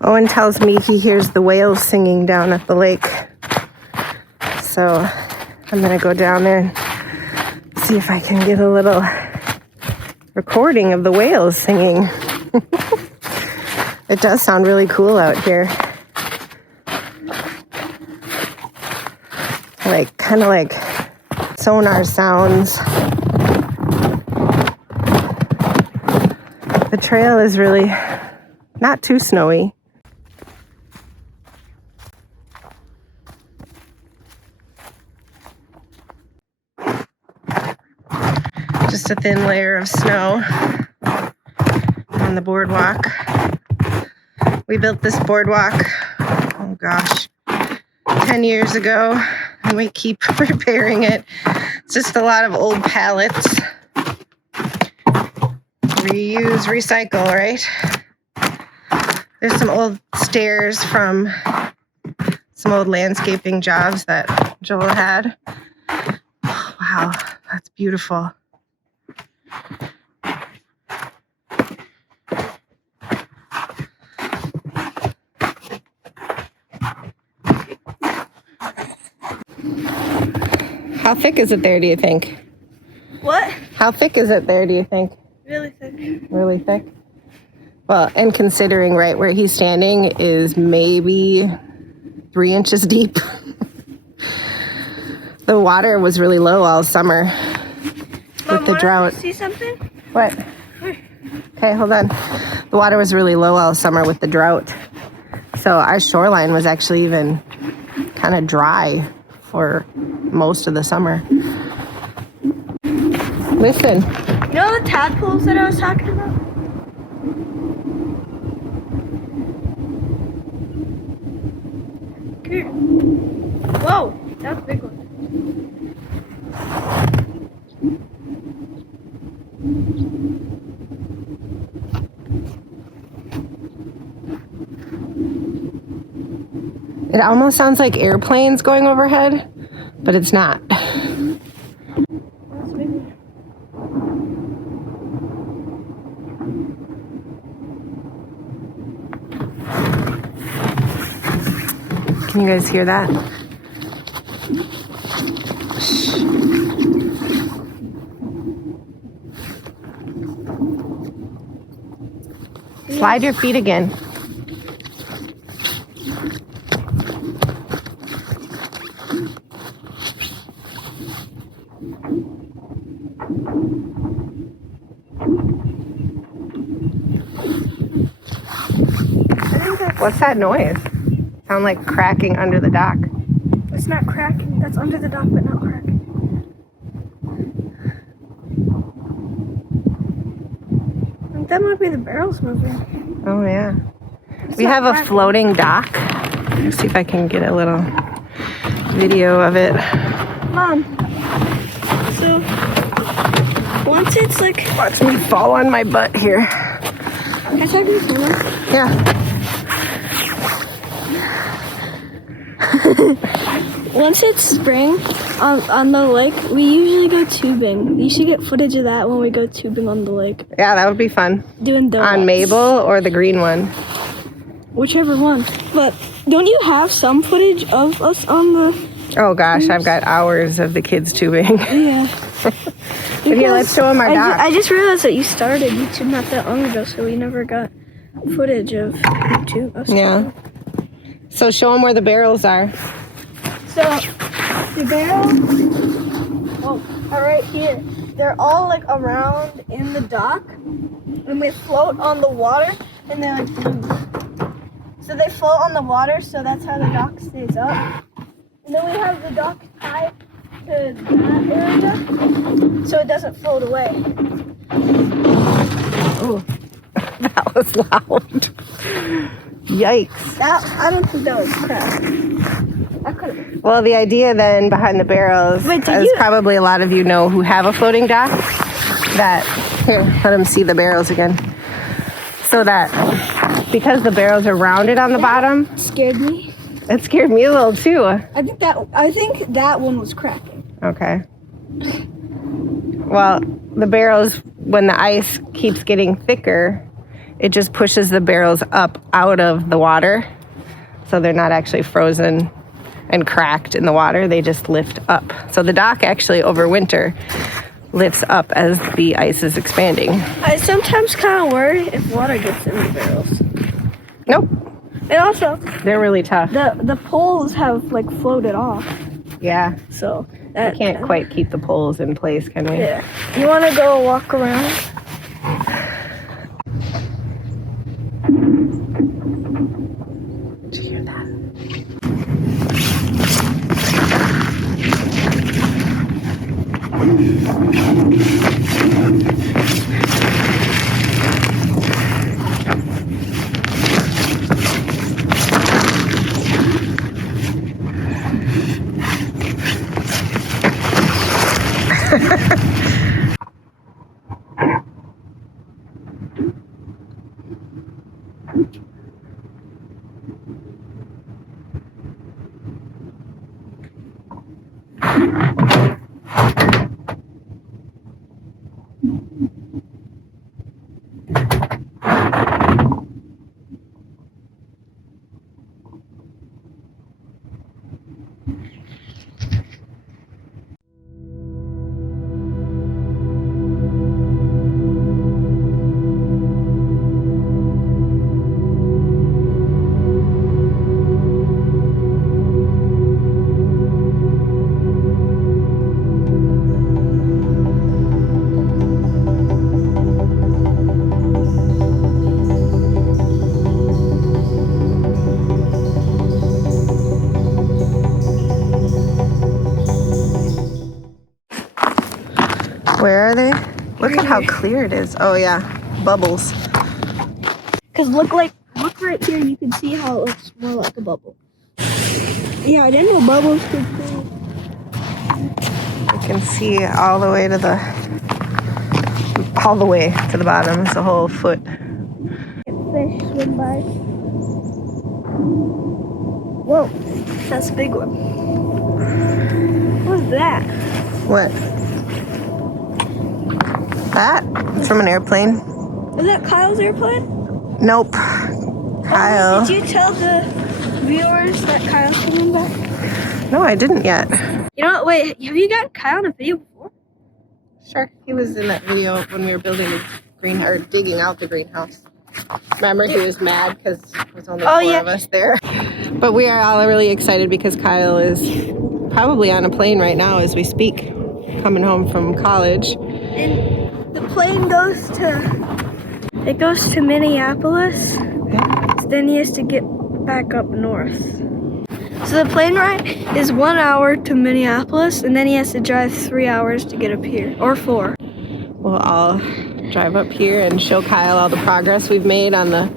Owen tells me he hears the whales singing down at the lake. So I'm gonna go down there and see if I can get a little recording of the whales singing. It does sound really cool out here. Like, kind of like sonar sounds. The trail is really not too snowy. Just a thin layer of snow on the boardwalk. We built this boardwalk, oh gosh, 10 years ago, and we keep repairing it. It's just a lot of old pallets. Reuse, recycle, right? There's some old stairs from some old landscaping jobs that Joel had. Oh, wow, that's beautiful. How thick is it there, do you think? What? How thick is it there, do you think? Really thick. Really thick? Well, and considering right where he's standing is maybe 3 inches deep. The water was really low all summer with the drought. See something? What? Okay, hold on. The water was really low all summer with the drought. So our shoreline was actually even kind of dry for most of the summer. Listen. You know the tadpoles that I was talking about? Come here. Whoa, that was a big one. It almost sounds like airplanes going overhead, but it's not. Can you guys hear that? Shh. Slide your feet again. What's that noise? Sound like cracking under the dock. It's not cracking. That's under the dock, but not cracking. That might be the barrels moving. Oh, yeah. We have a floating dock. Let's see if I can get a little video of it. Mom, so once it's like... Watch me fall on my butt here. Can I talk to you for a minute? Yeah. Once it's spring on the lake, we usually go tubing. You should get footage of that when we go tubing on the lake. Yeah, that would be fun. Doing donuts. On Mabel or the green one? Whichever one. But don't you have some footage of us on the... Oh gosh, tubes? I've got hours of the kids tubing. Yeah. But here, let's show them our dock. I just realized that you started YouTube not that long ago, so we never got footage of YouTube. Yeah. So show them where the barrels are. So the barrels are right here. They're all like around in the dock, and they float on the water, and they like move. So they float on the water, so that's how the dock stays up. And then we have the dock tied to that area, so it doesn't float away. Oh, that was loud. Yikes. I don't think that was crap. That could have. Well, the idea then behind the barrels, as probably a lot of you know who have a floating dock, that, here, let them see the barrels again. So that, because the barrels are rounded on the bottom. Scared me. It scared me a little too. I think that one was cracking. Okay. Well, the barrels, when the ice keeps getting thicker, it just pushes the barrels up out of the water. So they're not actually frozen and cracked in the water. They just lift up. So the dock actually over winter lifts up as the ice is expanding. I sometimes kind of worry if water gets in the barrels. Nope. And also, they're really tough. The poles have like floated off. Yeah. So We can't quite keep the poles in place, can we? Yeah. You want to go walk around? Did you hear that? Where are they? Look at how clear it is. Oh yeah, bubbles. Cause look right here. You can see how it looks more like a bubble. Yeah, I didn't know bubbles could see. You can see all the way to the bottom. It's a whole foot. Fish swim by. Whoa, that's a big one. What's that? What? That? It's from an airplane. Is that Kyle's airplane? Nope. Kyle. Did you tell the viewers that Kyle's coming back? No, I didn't yet. You know what? Wait, have you got Kyle in a video before? Sure. He was in that video when we were building the digging out the greenhouse. Remember, he was mad because there was only four of us there. But we are all really excited because Kyle is probably on a plane right now as we speak, coming home from college. And the plane goes to Minneapolis. So then he has to get back up north. So the plane ride is 1 hour to Minneapolis, and then he has to drive 3 hours to get up here, or 4. We'll all drive up here and show Kyle all the progress we've made on the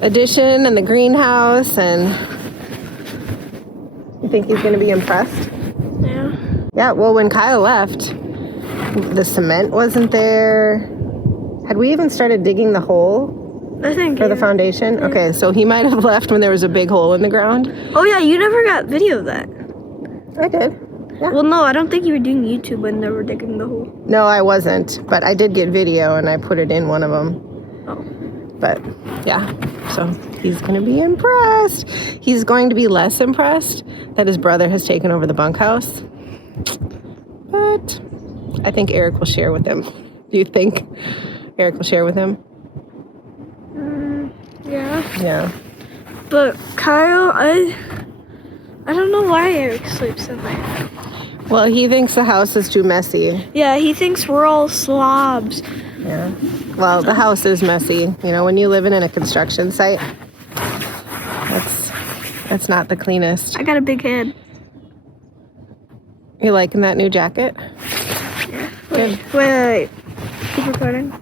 addition and the greenhouse. And you think he's going to be impressed? Yeah. Yeah, well, when Kyle left, the cement wasn't there. Had we even started digging the hole I think for the foundation? Yeah. Okay, so he might have left when there was a big hole in the ground. Oh yeah, you never got video of that. I did. Yeah. Well, no, I don't think you were doing YouTube when they were digging the hole. No, I wasn't, but I did get video and I put it in one of them. Oh. But yeah, so he's going to be impressed. He's going to be less impressed that his brother has taken over the bunkhouse. But I think Eric will share with him. Do you think Eric will share with him? Yeah. Yeah. But Kyle, I don't know why Eric sleeps in there. Well, he thinks the house is too messy. Yeah, he thinks we're all slobs. Yeah. Well, the house is messy. You know, when you live in a construction site, that's not the cleanest. I got a big head. You liking that new jacket? Yeah. Good. Wait. Keep recording.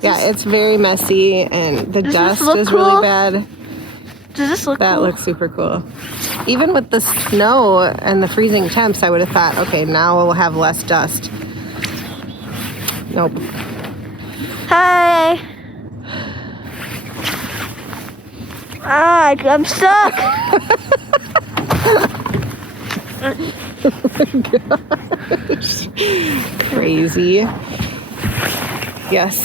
Yeah, it's very messy and the Does dust this look is cool? really bad. Does this look That cool? looks super cool. Even with the snow and the freezing temps, I would have thought, okay, now we'll have less dust. Nope. Hi. Ah, I'm stuck. Gosh. Crazy. Yes.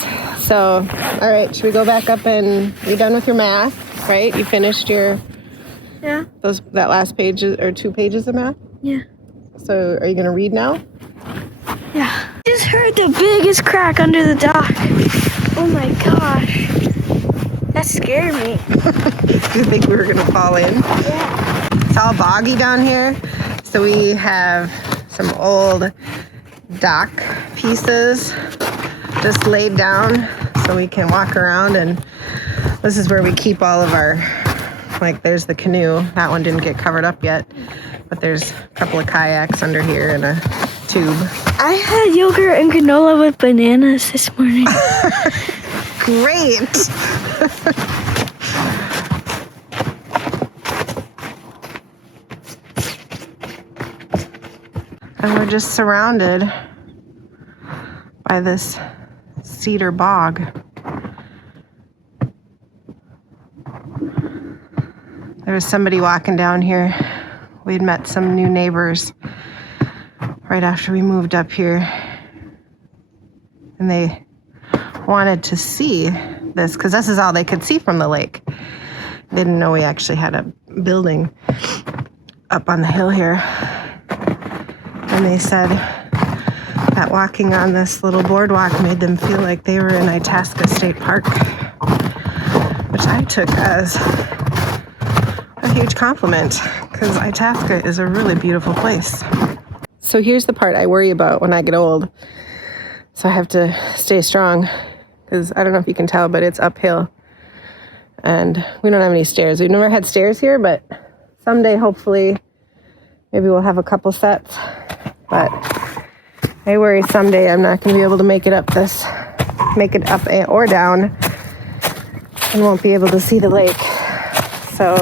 So, all right, should we go back up and you done with your math, right? You finished your that last page or 2 pages of math? Yeah. So, are you going to read now? Yeah. I just heard the biggest crack under the dock. Oh my gosh. That scared me. Do you think we were going to fall in? Yeah. It's all boggy down here. So we have some old dock pieces just laid down so we can walk around, and this is where we keep all of our, like there's the canoe. That one didn't get covered up yet, but there's a couple of kayaks under here and a tube. I had yogurt and granola with bananas this morning. Great. And we're just surrounded by this cedar bog. There was somebody walking down here. We'd met some new neighbors right after we moved up here. And they wanted to see this because this is all they could see from the lake. They didn't know we actually had a building up on the hill here. And they said that walking on this little boardwalk made them feel like they were in Itasca State Park, which I took as a huge compliment because Itasca is a really beautiful place. So here's the part I worry about when I get old. So I have to stay strong because I don't know if you can tell, but it's uphill. And we don't have any stairs. We've never had stairs here, but someday, hopefully, maybe we'll have a couple sets. But I worry someday I'm not going to be able to make it up or down, and won't be able to see the lake. So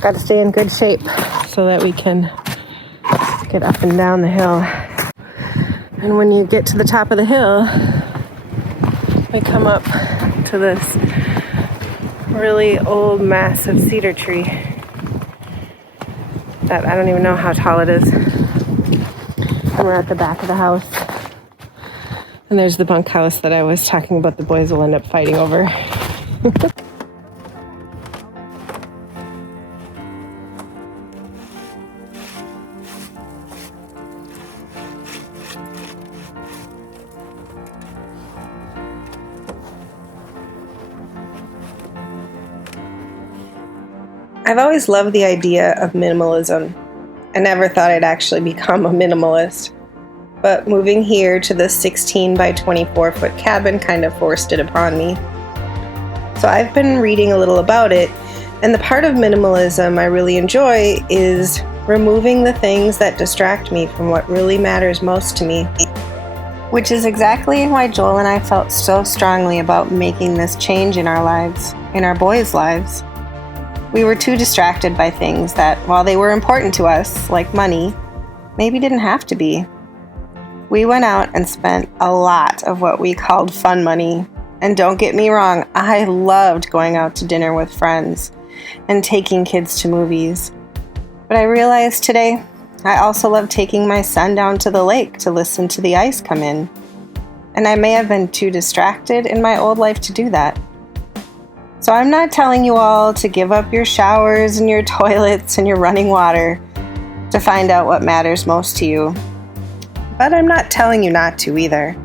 got to stay in good shape so that we can get up and down the hill. And when you get to the top of the hill, we come up to this really old, massive cedar tree that I don't even know how tall it is. And we're at the back of the house. And there's the bunkhouse that I was talking about the boys will end up fighting over. I've always loved the idea of minimalism. I never thought I'd actually become a minimalist, but moving here to this 16 by 24 foot cabin kind of forced it upon me. So I've been reading a little about it, and the part of minimalism I really enjoy is removing the things that distract me from what really matters most to me. Which is exactly why Joel and I felt so strongly about making this change in our lives, in our boys' lives. We were too distracted by things that, while they were important to us, like money, maybe didn't have to be. We went out and spent a lot of what we called fun money. And don't get me wrong, I loved going out to dinner with friends and taking kids to movies. But I realized today, I also love taking my son down to the lake to listen to the ice come in. And I may have been too distracted in my old life to do that. So I'm not telling you all to give up your showers and your toilets and your running water to find out what matters most to you. But I'm not telling you not to either.